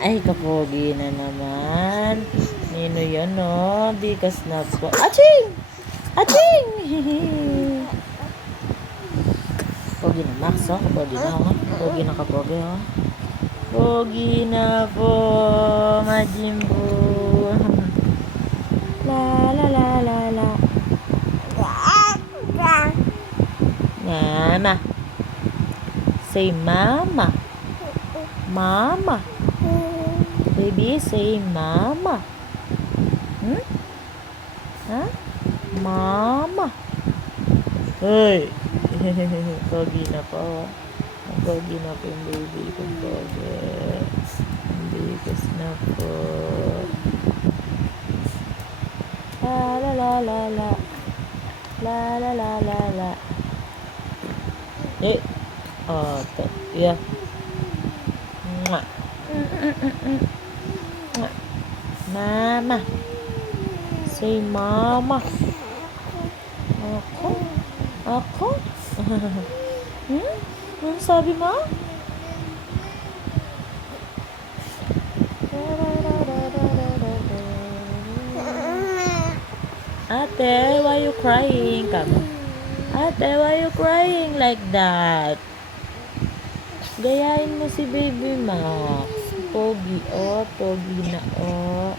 Ay, kapogi na naman. Nino yan, no? Dikas na po. Aching! Aching! Pogi na, Max, oh. Kapogi na, oh. Pogi na, kapogi, oh. Pogi na po, Majimbo. La, la, la, la, la. Mama. Say mama. Mama. Baby, say mama. Hmm? Huh? Mama. Hey. Pogi na po. Pogi na po yung baby kong pogi. Bigas na po. La la la la la. La la la la la. Eh. Oh, yeah. Mwah. Mwah. Mama. Say mama. Ako? Ako? Hmm? Ano sabi mo? Ate, why you crying? Come on. Ate, why you crying like that? Gayahin mo si Baby Max. Pogi, oh. Pogi na, oh.